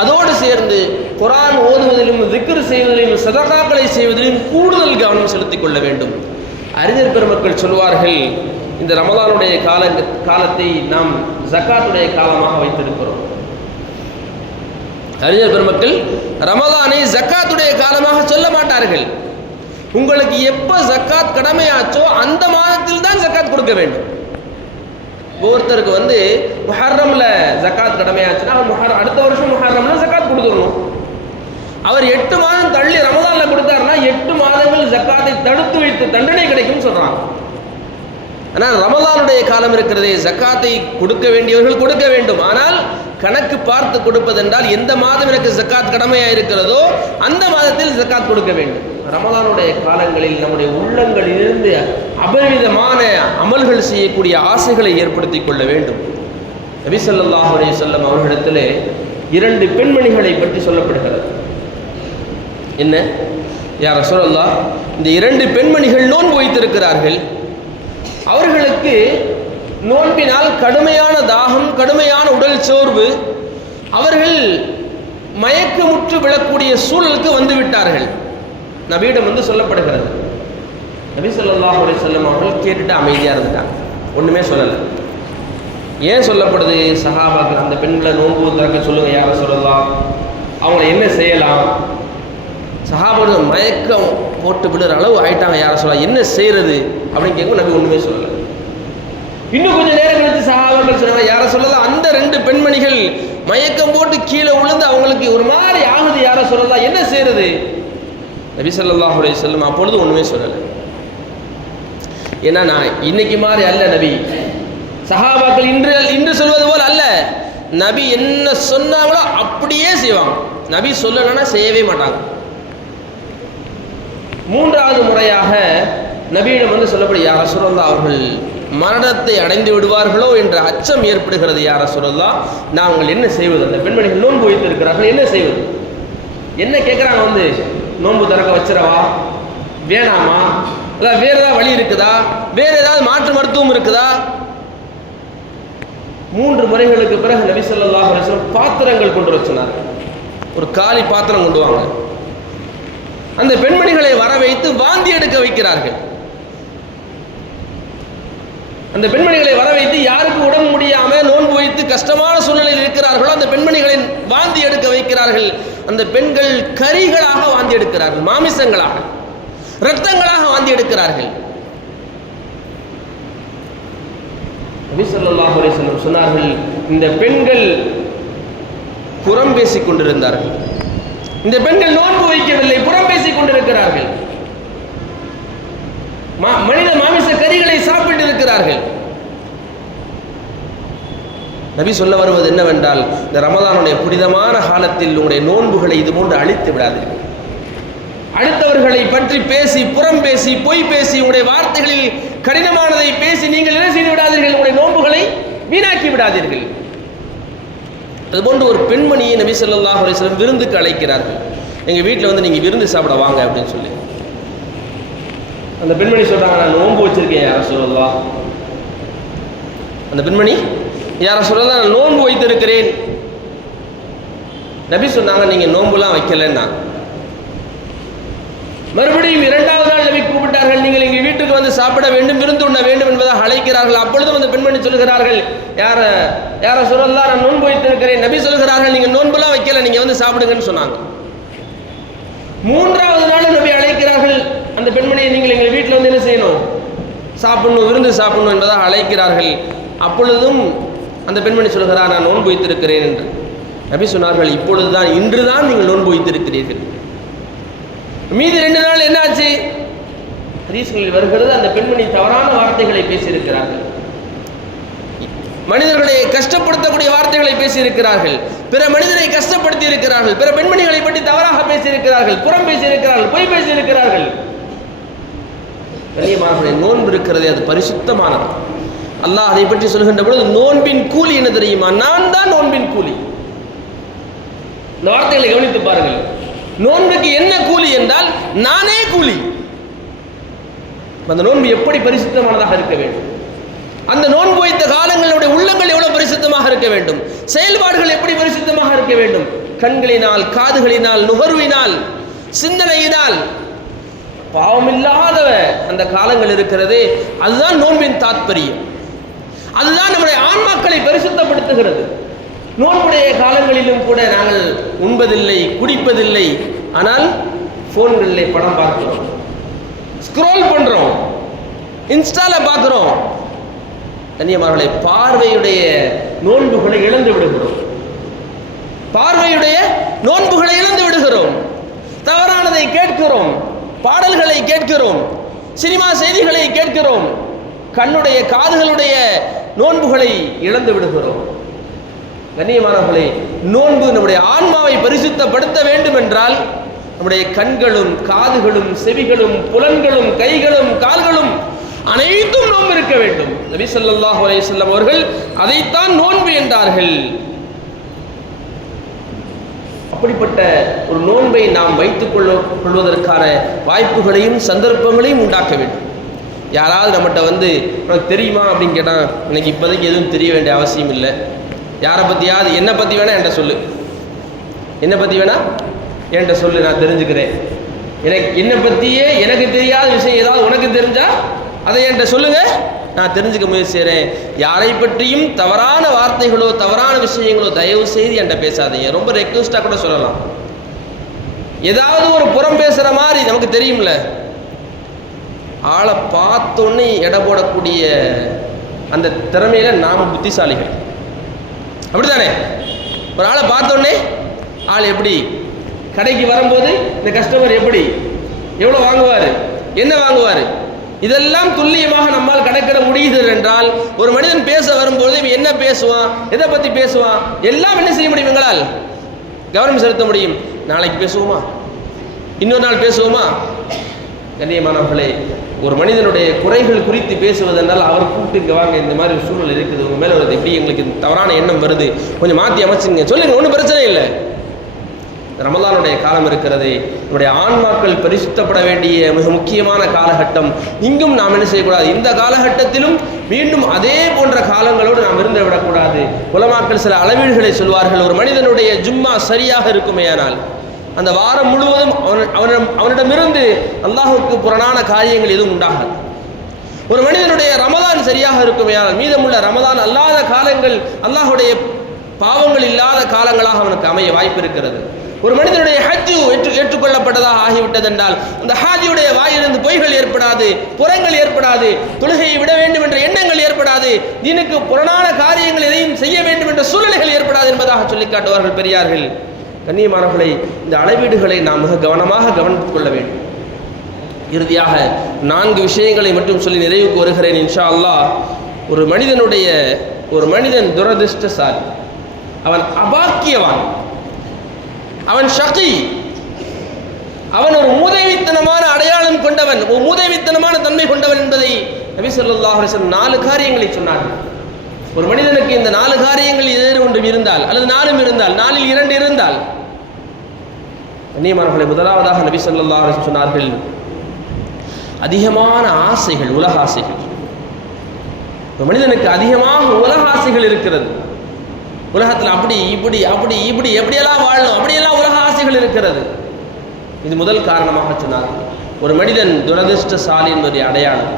அதோடு சேர்ந்து குர்ஆன் ஓதுவதிலும் திக்ர் செய்வதிலும் சதகாக்களை செய்வதிலும் கூடுதல் கவனம் செலுத்திக் கொள்ள வேண்டும். அறிஞர் பெருமக்கள் சொல்வார்கள், இந்த ரமலானுடைய காலத்தை நாம் ஜக்காத்துடைய காலமாக வைத்திருக்கிறோம். அறிஞர் பெருமக்கள் ரமலானை ஜக்காத்துடைய காலமாக சொல்ல மாட்டார்கள். உங்களுக்கு எப்போ ஜக்காத் கடமையாச்சோ அந்த மாதத்தில் தான் ஜக்காத் கொடுக்க வேண்டும். ஒருத்தருக்கு முஹர்ரம்ல ஜக்காத் கடமையாச்சுன்னா அடுத்த வருஷம் முஹர்ரம்ல ஜக்காத் கொடுத்துடணும். அவர் 8 மாதம் தள்ளி ரமலான்ல கொடுத்தாருன்னா 8 மாதங்கள் ஜக்காத்தை தடுத்து வைத்து தண்டனை கிடைக்கும் சொல்றாங்க. ஆனால் ரமலானுடைய காலம் இருக்கிறதே, ஜக்காத்தை கொடுக்க வேண்டியவர்கள் கொடுக்க வேண்டும். ஆனால் கணக்கு பார்த்து கொடுப்பதென்றால் எந்த மாதம் எனக்கு ஜக்காத் கடமையாக இருக்கிறதோ அந்த மாதத்தில் ஜக்காத் கொடுக்க வேண்டும். ரமலானுடைய காலங்களில் நம்முடைய உள்ளங்களிலிருந்து அபரிவிதமான அமல்கள் செய்யக்கூடிய ஆசைகளை ஏற்படுத்தி கொள்ள வேண்டும். நபி ஸல்லல்லாஹு அலைஹி வஸல்லம் அவர்களிடத்திலே 2 பெண்மணிகளை பற்றி சொல்லப்படுகிறது. என்ன? யா ரசூலல்லாஹ், இந்த 2 பெண்மணிகள் நோன்பு வைத்திருக்கிறார்கள். அவர்களுக்கு நோன்பினால் கடுமையான தாகம், கடுமையான உடல் சோர்வு, அவர்கள் மயக்கமுற்று விழக்கூடிய சூழலுக்கு வந்துவிட்டார்கள். நபியிடம் சொல்லப்படுகிறது. நபி ஸல்லல்லாஹு அலைஹி வஸல்லம் அவர்கள் கேட்டுட்டு அமைதியாக இருந்துட்டாங்க, ஒன்றுமே சொல்லலை. ஏன் சொல்லப்படுது? சஹாபாக்கள் அந்த பெண்களை நோன்பு திறக்க சொல்லுங்க யா ரசூலல்லாஹ், அவங்கள என்ன செய்யலாம்? சஹாபாக்கள் மயக்கம் போட்டு விடுற அளவு ஆயிட்டாங்க, யா ரசூலல்லாஹ் என்ன செய்யறது அப்படின்னு கேட்கும். நபி ஒன்றுமே சொல்லலை. இன்னும் கொஞ்சம் நேரம் கழித்து சஹாபாக்கள் சொன்னாங்க, யார சொல்லலாம், அந்த 2 பெண்மணிகள் மயக்கம் போட்டு கீழே விழுந்து அவங்களுக்கு ஒரு மாதிரி ஆகுது, யார சொல்லலாம், என்ன செய்யறது? நபி ஸல்லல்லாஹு அலைஹி வஸல்லம் அப்பொழுது ஒண்ணுமே சொல்லலை. ஏன்னா நான் இன்னைக்கு மாதிரி அல்ல நபி, சஹாபாக்கள் இன்று சொல்வது போல் அல்ல. நபி என்ன சொன்னாங்களோ அப்படியே செய்வாங்க. நபி சொல்லலைன்னா செய்யவே மாட்டாங்க. 3வது முறையாக நபியிடம் வந்து சொல்லப்படி, யா ரசூலல்லாஹ், அவர்கள் மரணத்தை அடைந்து விடுவார்களோ என்ற அச்சம் ஏற்படுகிறது, யா ரசூலல்லாஹ், நாங்கள் என்ன செய்வது? அந்த பெண்மணிகள் நோன்பு வைத்திருக்கிறார்கள், என்ன செய்வது? என்ன கேட்குறாங்க வந்து, நோன்பு திறக்க வச்சிடவா, வேணாமா, அதாவது வேறு ஏதாவது வழி இருக்குதா, வேறு ஏதாவது மாற்று மருத்துவம் இருக்குதா? 3 முறைகளுக்கு பிறகு நபி ஸல்லல்லாஹு அலைஹி வஸல்லம் பாத்திரங்கள் கொண்டு வர சொன்னார்கள். ஒரு காலி பாத்திரம் கொண்டு வாங்க. அந்த பெண்மணிகளை வர வைத்து வாந்தி எடுக்க வைக்கிறார்கள். அந்த பெண்மணிகளை வர வைத்து யாருக்கு உடம்பு முடியாம நோன்பு வைத்து கஷ்டமான சூழ்நிலையில் இருக்கிறார்களோ அந்த பெண்மணிகளை வாந்தி எடுக்க வைக்கிறார்கள். அந்த பெண்கள் கரிகளாக வாந்தி எடுக்கிறார்கள், மாமிசங்களாக, இரத்தங்களாக வாந்தி எடுக்கிறார்கள். நபி ஸல்லல்லாஹு அலைஹி வஸல்லம் சொன்னார்கள், இந்த பெண்கள் புறம் பேசிக் கொண்டிருந்தார்கள், இந்த பெண்கள் நோன்பு வைக்கவில்லை, புறம் பேசிக் கொண்டிருக்கிறார்கள், மனித மாமிச கறிகளை சாப்பிட்டு இருக்கிறார்கள். நபி சொல்ல வருவது என்னவென்றால், இந்த ரமதானுடைய புனிதமான காலத்தில் உங்களுடைய நோன்புகளை இது போன்று அழித்து விடாதீர்கள். அடுத்தவர்களை பற்றி பேசி, புறம் பேசி, பொய் பேசி, உங்களுடைய வார்த்தைகளில் கடினமானதை பேசி நீங்கள் என்ன செய்து விடாதீர்கள், உங்களுடைய நோன்புகளை வீணாக்கி விடாதீர்கள். அதுபோன்று ஒரு பெண்மணியை நபி ஸல்லல்லாஹு அலைஹி வஸல்லம் விருந்துக்கு அழைக்கிறார்கள். எங்கள் வீட்டில் வந்து நீங்கள் விருந்து சாப்பிட வாங்க அப்படின்னு சொல்லி. அந்த பெண்மணி சொல்றாங்க, நான் நோன்பு வச்சிருக்கேன் யா ரசூலல்லாஹ். அந்த பெண்மணி, யா ரசூலல்லாஹ், நான் நோன்பு வைத்திருக்கிறேன். நபி சொன்னாங்க, நீங்க நோன்புலாம் வைக்கலன்னா. மறுபடியும் 2வது நாள் நபி கூப்பிட்டார்கள், நீங்கள் எங்கள் வீட்டுக்கு வந்து சாப்பிட வேண்டும், விருந்து உண்ண வேண்டும் என்பதாக அழைக்கிறார்கள். அப்பொழுதும் அந்த பெண்மணி சொல்கிறார்கள், யா ரசூலல்லாஹ், நான் நோன்பு வைத்திருக்கிறேன். நபி சொல்கிறார்கள், நீங்க நோன்புலாம் வைக்கல, நீங்க வந்து சாப்பிடுங்கன்னு சொன்னாங்க. 3வது நாள் நபி அழைக்கிறார்கள் அந்த பெண்மணியை, நீங்கள் எங்கள் வீட்டில் வந்து என்ன செய்யணும், சாப்பிடணும், விருந்து சாப்பிடணும் என்பதாக அழைக்கிறார்கள். அப்பொழுதும் அந்த பெண்மணி சொல்கிறார், நான் நோன்பு வைத்திருக்கிறேன் என்று. நபி சொன்னார்கள், இப்பொழுதுதான், இன்றுதான் நீங்கள் நோன்பு வைத்திருக்கிறீர்கள். மீதி 2 நாள் என்னாச்சு? ஹதீஸ்களில் வருகிறது, அந்த பெண்மணி தவறான வார்த்தைகளை பேசியிருக்கிறார்கள், மனிதர்களை கஷ்டப்படுத்தக்கூடிய வார்த்தைகளை பேசியிருக்கிறார்கள், பிற மனிதரை கஷ்டப்படுத்தி இருக்கிறார்கள், பிற பெண்மணிகளை பற்றி தவறாக பேசியிருக்கிறார்கள், புறம் பேசியிருக்கிறார்கள், பொய் பேசியிருக்கிறார்கள். கண்ணியமானவர்களே, நோன்பு இருக்கிறதே அது பரிசுத்தமானது. அல்லாஹ் அதை பற்றி சொல்கின்ற பொழுது, நோன்பின் கூலி என்ன தெரியுமா? நான் தான் நோன்பின் கூலி. இந்த வார்த்தைகளை கவனித்து பாருங்கள். நோன்புக்கு என்ன கூலி என்றால் நானே கூலி. அந்த நோன்பு எப்படி பரிசுத்தமானதாக இருக்க வேண்டும், அந்த நோன்பு வைத்த காலங்களுடைய உள்ளங்கள் எவ்வளவு பரிசுத்தமாக இருக்க வேண்டும், செயல்பாடுகள் எப்படி பரிசுத்தமாக இருக்க வேண்டும், கண்களினால், காதுகளினால், நுகர்வினால், சிந்தனையினால் பாவமில்லாத அந்த காலங்கள் இருக்கிறதே, அதுதான் நோன்பின் தாத்பரியம். அதுதான் நம்முடைய ஆன்மாக்களை பரிசுத்தப்படுத்துகிறது. நோன்புடைய காலங்களிலும் கூட நாங்கள் உண்பதில்லை, குடிப்பதில்லை, ஆனால் போன்களில் படம் பார்க்கிறோம், ஸ்க்ரோல் பண்றோம், இன்ஸ்டால பார்க்கிறோம். கண்ணியமானவர்களே, பார்வையுடைய நோன்புகளை இழந்து விடுகிறோம், பார்வையுடைய நோன்புகளை இழந்து விடுகிறோம். தவறானதை கேட்கிறோம், பாடல்களை கேட்கிறோம், சினிமா செய்திகளை கேட்கிறோம், கண்ணுடைய, காதுகளுடைய நோன்புகளை இழந்து விடுகிறோம். கண்ணியமானவர்களே, நோன்பு நம்முடைய ஆன்மாவை பரிசுத்தப்படுத்த வேண்டும் என்றால் நம்முடைய கண்களும், காதுகளும், செவிகளும், புலன்களும், கைகளும், கால்களும் அனைத்தும் நோன்பு இருக்க வேண்டும். நபி ஸல்லல்லாஹு அலைஹி வஸல்லம் அவர்கள் அதைத்தான் நோன்பு என்றார்கள். அப்படிப்பட்ட ஒரு நோன்பை நாம் வைத்துக் கொள்வதற்கான வாய்ப்புகளையும் சந்தர்ப்பங்களையும் உண்டாக்க வேண்டும். யாராவது நம்மகிட்ட வந்து உனக்கு தெரியுமா அப்படின்னு கேட்டால், எனக்கு இப்போதைக்கு எதுவும் தெரிய வேண்டிய அவசியம் இல்லை, யாரை பற்றியாவது என்னை பற்றி வேணா என்கிட்ட சொல்லு, என்னை பற்றி வேணா என்கிட்ட சொல்லு, நான் தெரிஞ்சுக்கிறேன். என்னை பற்றியே எனக்கு தெரியாத விஷயம் ஏதாவது உனக்கு தெரிஞ்சா அதை என்கிட்ட சொல்லுங்க, நான் தெரிஞ்சுக்க முயற்சி செய்கிறேன். யாரை பற்றியும் தவறான வார்த்தைகளோ தவறான விஷயங்களோ தயவு செய்து என்கிட்ட பேசாதீங்க. ரொம்ப ரெக்வஸ்டாக கூட சொல்லலாம். ஏதாவது ஒரு புறம் பேசுகிற மாதிரி நமக்கு தெரியும்ல, ஆளை பார்த்தோன்னே எடை போடக்கூடிய அந்த திறமையில நாம் புத்திசாலிகள். அப்படித்தானே? ஒரு ஆளை பார்த்தோன்னே ஆள் எப்படி, கடைக்கு வரும்போது இந்த கஸ்டமர் எப்படி, எவ்வளோ வாங்குவார், என்ன வாங்குவார், இதெல்லாம் துல்லியமாக நம்மால் கணக்கிட முடியுது என்றால் ஒரு மனிதன் பேச வரும்போது இவன் என்ன பேசுவான், எதை பற்றி பேசுவான், எல்லாம் என்ன செய்ய முடியும், எங்களால் கவனம் செலுத்த முடியும். நாளைக்கு பேசுவோமா, இன்னொரு நாள் பேசுவோமா? கண்ணியமானவர்களே, ஒரு மனிதனுடைய குறைகள் குறித்து பேசுவதென்றால் அவர் கூப்பிட்டு வாங்க, இந்த மாதிரி ஒரு சூழல் இருக்குது, உங்கள் மேலே வருது, எப்படி எங்களுக்கு தவறான எண்ணம் வருது, கொஞ்சம் மாற்றி அமைச்சுங்க, சொல்லுங்க, ஒன்றும் பிரச்சனை இல்லை. ரமலானுடைய காலம் இருக்கிறது, நம்முடைய ஆன்மாக்கள் பரிசுத்தப்பட வேண்டிய மிக முக்கியமான காலகட்டம். இங்கும் நாம் என்ன செய்யக்கூடாது, இந்த காலகட்டத்திலும் மீண்டும் அதே போன்ற காலங்களோடு நாம் இருந்து விடக்கூடாது. உலமாக்கள் சில அளவீடுகளை சொல்வார்கள். ஒரு மனிதனுடைய ஜும்மா சரியாக இருக்குமேயானால் அந்த வாரம் முழுவதும் அவனிடமிருந்து அல்லாஹுக்கு புறனான காரியங்கள் எதுவும் உண்டாகாது. ஒரு மனிதனுடைய ரமதான் சரியாக இருக்குமேயானால் மீதமுள்ள ரமதான் அல்லாத காலங்கள் அல்லாஹுடைய பாவங்கள் இல்லாத காலங்களாக அவனுக்கு அமைய வாய்ப்பு இருக்கிறது. ஒரு மனிதனுடைய ஹஜ்ஜு ஏற்றுக்கொள்ளப்பட்டதாக ஆகிவிட்டது என்றால் அந்த ஹாஜியுடைய வாயிலிருந்து பொய்கள் ஏற்படாது, புறங்கள் ஏற்படாது, தொழுகையை விட வேண்டும் என்ற எண்ணங்கள் ஏற்படாது, தீனுக்கு புறனான காரியங்கள் எதையும் செய்ய வேண்டும் என்ற சூழ்நிலைகள் ஏற்படாது என்பதாக சொல்லி காட்டுவார்கள் பெரியார்கள். கண்ணியமானவர்களை, இந்த அளவீடுகளை நாம் மிக கவனமாக கவனித்துக் கொள்ள வேண்டும். இறுதியாக 4 விஷயங்களை மட்டும் சொல்லி நிறைவுக்கு வருகிறேன் இன்ஷா அல்லாஹ். ஒரு மனிதன் துரதிர்ஷ்டசாலி, அவன் அபாக்கியவான், அவன் ஷகி, அவன் ஒரு மூதேவித்தனமான அடையாளம் கொண்டவன், ஒரு மூதேவித்தனமான தன்மை கொண்டவன் என்பதை நபி ஸல்லல்லாஹு அலைஹி வஸல்லம் 4 காரியங்களை சொன்னார்கள். ஒரு மனிதனுக்கு இந்த 4 காரியங்கள் ஏதேனும் ஒன்று இருந்தால் அல்லது 4 இருந்தால், 4இல் 2 இருந்தால், கண்ணியமானவர்களை, முதலாவதாக நபி ஸல்லல்லாஹு அலைஹி வஸல்லம் சொன்னார்கள், அதிகமான ஆசைகள், உலக ஆசைகள். ஒரு மனிதனுக்கு அதிகமாக உலக ஆசைகள் இருக்கிறது. உலகத்தில் அப்படி இப்படி அப்படி இப்படி எப்படியெல்லாம் வாழணும், அப்படியெல்லாம் உலக ஆசைகள் இருக்கிறது. இது முதல் காரணமாக சொன்னார்கள். ஒரு மனிதன் துரதிர்ஷ்டசாலி என்பதை அடையாளம்.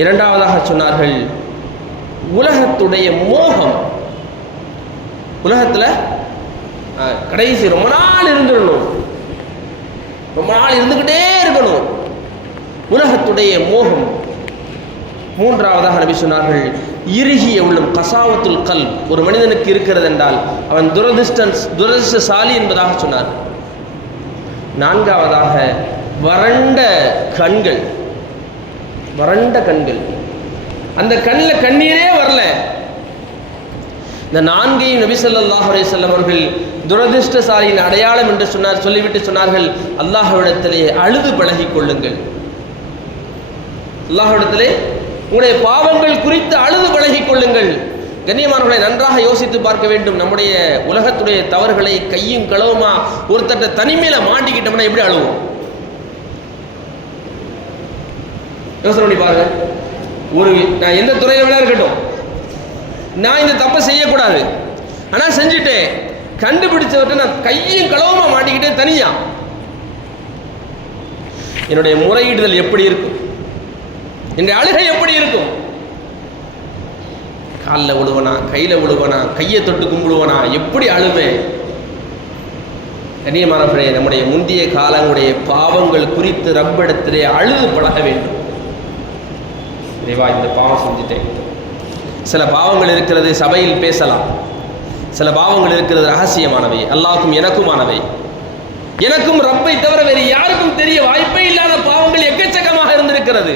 இரண்டாவதாக சொன்னார்கள், உலகத்துடைய மோகம். உலகத்தில் கடைசி ரொம்ப நாள் இருந்துடணும், ரொம்ப நாள் இருந்துக்கிட்டே இருக்கணும், உலகத்துடைய மோகம். மூன்றாவதாக நபி சொன்னார்கள், இறுகிய உள்ளம், கசாவத்துல் கல். ஒரு மனிதனுக்கு இருக்கிறது என்றால் அவன் துரதிர்ஷ்டசாலி என்பதாக சொன்னார். நான்காவதாக வறண்ட கண்கள், வறண்ட கண்கள், அந்த கண்ணில் கண்ணீரே வரல. இந்த 4ஐயும் நபி ஸல்லல்லாஹு அலைஹி வஸல்லம் அவர்கள் துரதிர்ஷ்டசாலியின் அடையாளம் என்று சொல்லிவிட்டு சொன்னார்கள், அல்லாஹ்விடத்திலே அழுது பழகிக் கொள்ளுங்கள். அல்லாஹ்விடத்திலே உங்களுடைய பாவங்கள் குறித்து அழுது பழகிக் கொள்ளுங்கள். கண்ணியமானவர்களை, நன்றாக யோசித்து பார்க்க வேண்டும். நம்முடைய உலகத்துடைய தவறுகளை கையும் களவுமா ஒருத்தட்ட தனிமையில மாட்டிக்கிட்டோம்னா எப்படி அழுவோம்? யோசனை பண்ணி பாருங்க. நான் எந்த துறையில வேணா இருக்கட்டும், நான் இந்த தப்பை செய்யக்கூடாது, ஆனா செஞ்சுட்டேன், கண்டுபிடிச்சவர்கிட்ட நான் கையும் களவுமா மாட்டிக்கிட்டேன் தனியா, என்னுடைய முறையீடுதல் எப்படி இருக்கும், என்னுடைய அழுகை எப்படி இருக்கும்? காலில் விழுவனா, கையில் விழுவனா, கையை தொட்டு கும்பிடுவனா, எப்படி அழுவேன்? கண்ணியமானவர்களே, நம்முடைய முந்தைய காலங்களுடைய பாவங்கள் குறித்து ரப்பிடத்திலே அழுது பழக வேண்டும். தேவா, இந்த பாவம் செஞ்சுட்டேன். சில பாவங்கள் இருக்கிறது சபையில் பேசலாம், சில பாவங்கள் இருக்கிறது ரகசியமானவை, அல்லாஹ்வுக்கும் எனக்குமானவை. எனக்கும் ரப்பை தவிர வேறு யாருக்கும் தெரிய வாய்ப்பே இல்லாத பாவங்கள் எக்கச்சக்கமாக இருந்திருக்கிறது.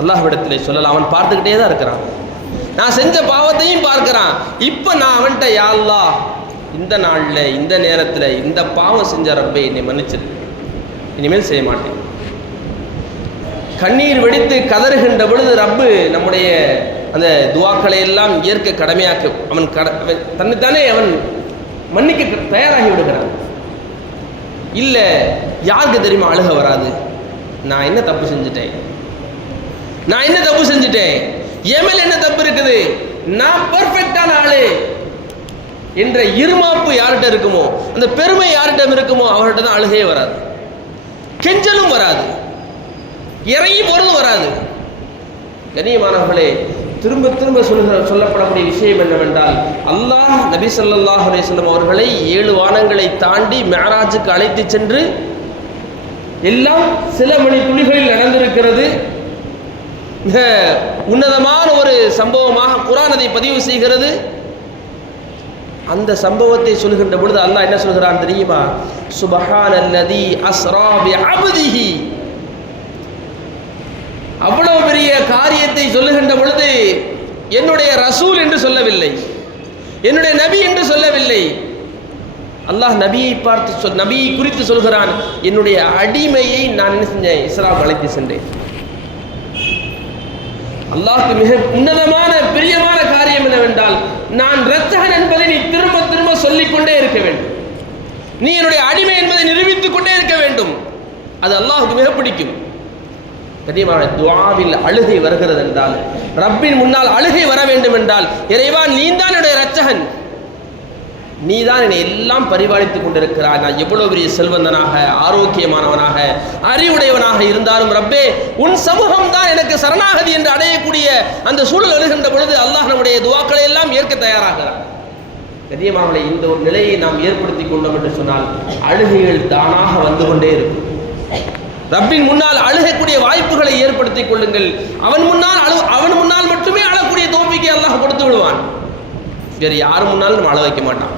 அல்லாஹ்விடத்திலே சொல்லலாம். அவன் பார்த்துக்கிட்டே தான் இருக்கிறான், நான் செஞ்ச பாவத்தையும் பார்க்கிறான். இப்போ நான் அவன்கிட்ட, யா அல்லாஹ், இந்த நாளில் இந்த நேரத்தில் இந்த பாவம் செஞ்ச ரப்பை என்னை மன்னிச்சிரு, இனிமேல் செய்ய மாட்டேன். கண்ணீர் வெடித்து கதறுகின்ற பொழுது ரப்பு நம்முடைய அந்த துவாக்களை எல்லாம் ஏற்க கடமையாக்க அவன் தன்னைத்தானே அவன் மன்னிக்க தயாராகி விடுகிறான். இல்லை, யாருக்கு தெரியுமா அழுக வராது? நான் என்ன தப்பு செஞ்சுட்டேன், நான் என்ன தப்பு செஞ்சுட்டேன், என் மேல என்ன தப்பு இருக்குது, நான் பெர்ஃபெக்டான ஆளு என்ற இருமாப்பு யார்கிட்ட இருக்குமோ, அந்த பெருமை யார்கிட்ட இருக்குமோ அவர்கிட்ட தான் அழுகையே வராது, கெஞ்சலும் வராது, இறங்கி போறதும் வராது. கண்ணியமானவர்களே, திரும்ப திரும்ப சொல்லப்படக்கூடிய விஷயம் என்னவென்றால், அல்லாஹ் நபி ஸல்லல்லாஹு அலைஹி வஸல்லம் அவர்களை 7 வானங்களை தாண்டி மிஅராஜுக்கு அழைத்து சென்று, எல்லாம் சில மணி துளிகளில் நடந்திருக்கிறது. மிக உன்னதமான ஒரு சம்பவமாக குர்ஆன் அதை பதிவு செய்கிறது. அந்த சம்பவத்தை சொல்கின்ற பொழுது அல்லாஹ் என்ன சொல்கிறான் தெரியுமா? சுப்ஹானல்லதி அஸ்ரா பிஅப்திஹி. அவ்வளவு பெரிய காரியத்தை சொல்லுகின்ற பொழுது என்னுடைய ரசூல் என்று சொல்லவில்லை, என்னுடைய நபி என்று சொல்லவில்லை. அல்லாஹ் நபியை பார்த்து நபியை குறித்து சொல்கிறான், என்னுடைய அடிமையை நான் என்ன செஞ்சேன்? இஸ்ராம் அழைத்து சென்றேன். அல்லாஹ்க்கு மிக உன்னதமான பிரியமான காரியம் என்னவென்றால், நான் இரட்சகன் என்பதை நீ திரும்ப திரும்ப சொல்லிக்கொண்டே இருக்க வேண்டும், நீ என்னுடைய அடிமை என்பதை நிரூபித்துக் கொண்டே இருக்க வேண்டும். அது அல்லாஹ்வுக்கு மிக பிடிக்கும். கண்டிப்பான துஆவில் அழுகை வருகிறது என்றால், ரப்பின் முன்னால் அழுகை வர வேண்டும் என்றால், இறைவா நீதான் என்னுடைய இரட்சகன், நீதான் என்னை எல்லாம் பரிபாலித்துக் கொண்டிருக்கிறாய். நான் எவ்வளவு பெரிய செல்வந்தனாக, ஆரோக்கியமானவனாக, அறிவுடையவனாக இருந்தாலும் ரப்பே உன் சமூகம் தான் எனக்கு சரணாகதி என்று அடையக்கூடிய அந்த சூழல் எழுகின்ற பொழுது அல்லாஹ் நம்முடைய துஆக்களை எல்லாம் ஏற்க தயாராகிறார். கண்ணியமானவர்களே, இந்த ஒரு நிலையை நாம் ஏற்படுத்தி கொண்டோம் என்று சொன்னால் அழுகைகள் தானாக வந்து கொண்டே இருக்கும். ரப்பின் முன்னால் அழுகக்கூடிய வாய்ப்புகளை ஏற்படுத்திக் கொள்ளுங்கள். அவன் முன்னால் மட்டுமே அழக்கூடிய தௌஃபீக்கை அல்லாஹ் கொடுத்து விடுவான். வேறு யார் முன்னாலும் நம்ம அழ வைக்க மாட்டான்,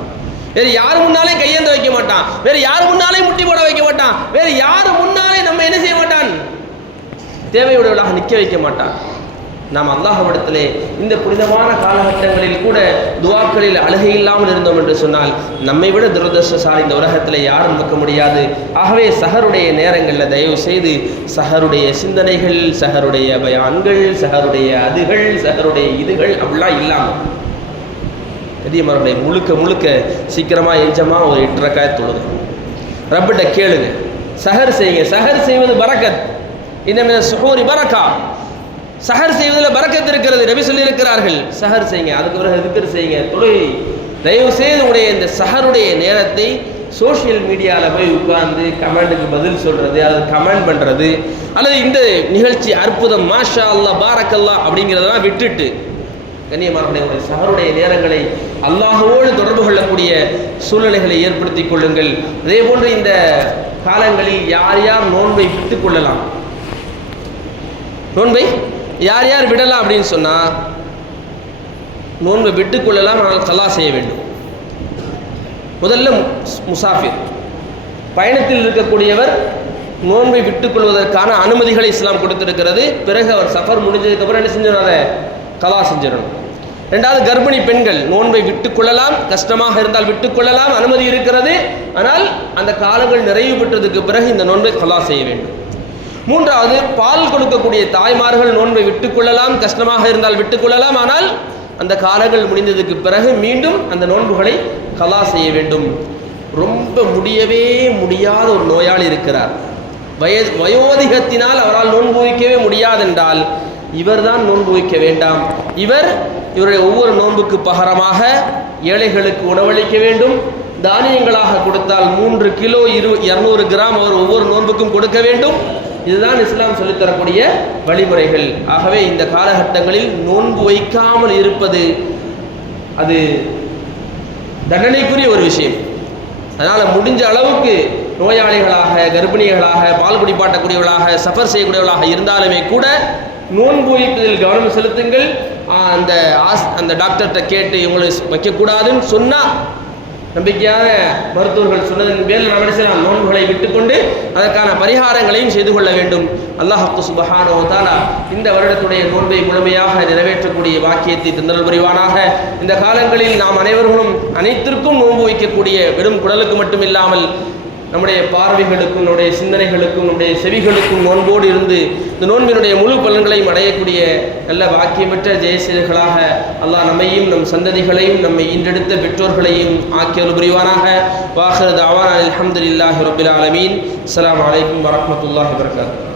வேறு யார் முன்னாலே கையேந்த வைக்க மாட்டான், வேறு யார் முன்னாலே முட்டி போட வைக்க மாட்டான், வேறு யார் முன்னாலே நம்ம என்ன செய்ய மாட்டான்? தேவையுடையவளாக நிற்க வைக்க மாட்டான். நாம் அல்லாஹ்விடத்திலே இந்த புனிதமான காலகட்டங்களில் கூட துஆக்களில் அழுகை இல்லாமல் இருந்தோம் என்று சொன்னால் நம்மை விட துரதிர்ஷ்டசாலி இந்த உலகத்தில் யாரும் இருக்க முடியாது. ஆகவே சஹருடைய நேரங்களில் தயவு செய்து சஹருடைய சிந்தனைகள், சஹருடைய பயான்கள், சஹருடைய அதுகள், சஹருடைய இதுகள் அப்படிலாம் இல்லாமல் கதியமருடைய முழுக்க சீக்கிரமாக எஞ்சமாக ஒரு 8 ரக்காத் தொழுது ரப்பிட்ட கேளுங்க, சஹர் செய்யுங்க. சஹர் செய்வது பரக்கத், இன்னமே சுஹூரி பரக்கா. சஹர் செய்வதில் பரக்கத் இருக்கிறது, நபி சொல்லி இருக்கிறார்கள். சஹர் செய்யுங்க, அதுக்கு பிறகு திக்ர் செய்யுங்க, தொழுகை. தயவு செய்து உடைய இந்த சஹருடைய நேரத்தை சோஷியல் மீடியாவில் போய் உட்கார்ந்து கமெண்ட்டுக்கு பதில் சொல்கிறது, அது கமெண்ட் பண்ணுறது, அல்லது இந்த நிகழ்ச்சி அற்புதம் மாஷா அல்லாஹ் பாரக்கல்லாஹ் அப்படிங்கிறதெல்லாம் விட்டுட்டு கண்ணியமானவர்களுடைய சஹருடைய நேரங்களை அல்லாஹ்வோடு தொடர்பு கொள்ளக்கூடிய சூழ்நிலைகளை ஏற்படுத்திக் கொள்ளுங்கள். அதே போன்று இந்த காலங்களில் யார் யார் நோன்பை விட்டுக் கொள்ளலாம், நோன்பை யார் யார் விடலாம் அப்படின்னு சொன்னால், நோன்பை விட்டுக் கொள்ளலாம், ஆனால் கலா செய்ய வேண்டும். முதல்ல முசாஃபிர், பயணத்தில் இருக்கக்கூடியவர் நோன்பை விட்டுக் கொள்வதற்கான அனுமதிகளை இஸ்லாம் கொடுத்திருக்கிறது. பிறகு அவர் சஃபர் முடிஞ்சதுக்கப்புறம் என்ன செஞ்சிடணும்? அதை கலா செஞ்சிடணும். ரெண்டாவது, கர்ப்பிணி பெண்கள் நோன்பை விட்டுக் கொள்ளலாம், கஷ்டமாக இருந்தால் விட்டுக் கொள்ளலாம், அனுமதி இருக்கிறது. ஆனால் அந்த காலங்கள் நிறைவு பெற்றதுக்கு பிறகு இந்த நோன்பை கலா செய்ய வேண்டும். மூன்றாவது, பால் கொடுக்கக்கூடிய தாய்மார்கள் நோன்பை விட்டுக் கொள்ளலாம், கஷ்டமாக இருந்தால் விட்டுக் கொள்ளலாம், ஆனால் அந்த காலங்கள் முடிந்ததுக்கு பிறகு மீண்டும் அந்த நோன்புகளை கலா செய்ய வேண்டும். ரொம்ப முடியவே முடியாத ஒரு நோயாளி இருக்கிறார், வயோதிகத்தினால் அவரால் நோன்பு வைக்கவே முடியாதென்றால் இவர் தான் நோன்பு வைக்க வேண்டாம். இவருடைய ஒவ்வொரு நோன்புக்கு பகரமாக ஏழைகளுக்கு உணவளிக்க வேண்டும். தானியங்களாக கொடுத்தால் 3 கிலோ 200 கிராம் அவர் ஒவ்வொரு நோன்புக்கும் கொடுக்க வேண்டும். இதுதான் இஸ்லாம் சொல்லித்தரக்கூடிய வழிமுறைகள். ஆகவே இந்த காலகட்டங்களில் நோன்பு வைக்காமல் இருப்பது அது தண்டனைக்குரிய ஒரு விஷயம். அதனால் முடிஞ்ச அளவுக்கு நோயாளிகளாக, கர்ப்பிணிகளாக, பால் குடிப்பாட்டக்கூடியவர்களாக, சஃபர் செய்யக்கூடியவர்களாக இருந்தாலுமே கூட நோன்பு வைப்பதில் கவனம் செலுத்துங்கள். அந்த டாக்டர்கிட்ட கேட்டு இவங்களை வைக்கக்கூடாதுன்னு சொன்னால், நம்பிக்கையான மருத்துவர்கள் சொன்னதன் பேரில் நாம் செய்யலாம், நோன்புகளை விட்டுக்கொண்டு அதற்கான பரிகாரங்களையும் செய்து கொள்ள வேண்டும். அல்லாஹ் சுப்ஹானஹு வ தஆலா இந்த வருடத்துடைய நோன்பை முழுமையாக நிறைவேற்றக்கூடிய வாக்கியத்தை தந்தருள் புரிவானாக. இந்த காலங்களில் நாம் அனைத்திற்கும் நோன்பு வைக்கக்கூடிய, வெறும் குடலுக்கு மட்டும் இல்லாமல் நம்முடைய பார்வைகளுக்கும், நம்முடைய சிந்தனைகளுக்கும், நம்முடைய செவிகளுக்கும் நோன்போடு இருந்து இந்த நோன்பினுடைய முழு பலன்களையும் அடையக்கூடிய நல்ல வாக்கியமற்ற ஜெயசீலர்களாக அல்லாஹ் நம்மையும் நம் சந்ததிகளையும் நம்மை ஈன்றெடுத்த பெற்றோர்களையும் ஆக்கியருள் புரிவானாக. வாஹிரு தஅவானா அல்ஹம்துலில்லாஹி ரப்பில் ஆலமீன். அஸ்ஸலாமு அலைக்கும் வரஹ்மத்துல்லாஹி வபரகாத்துஹு.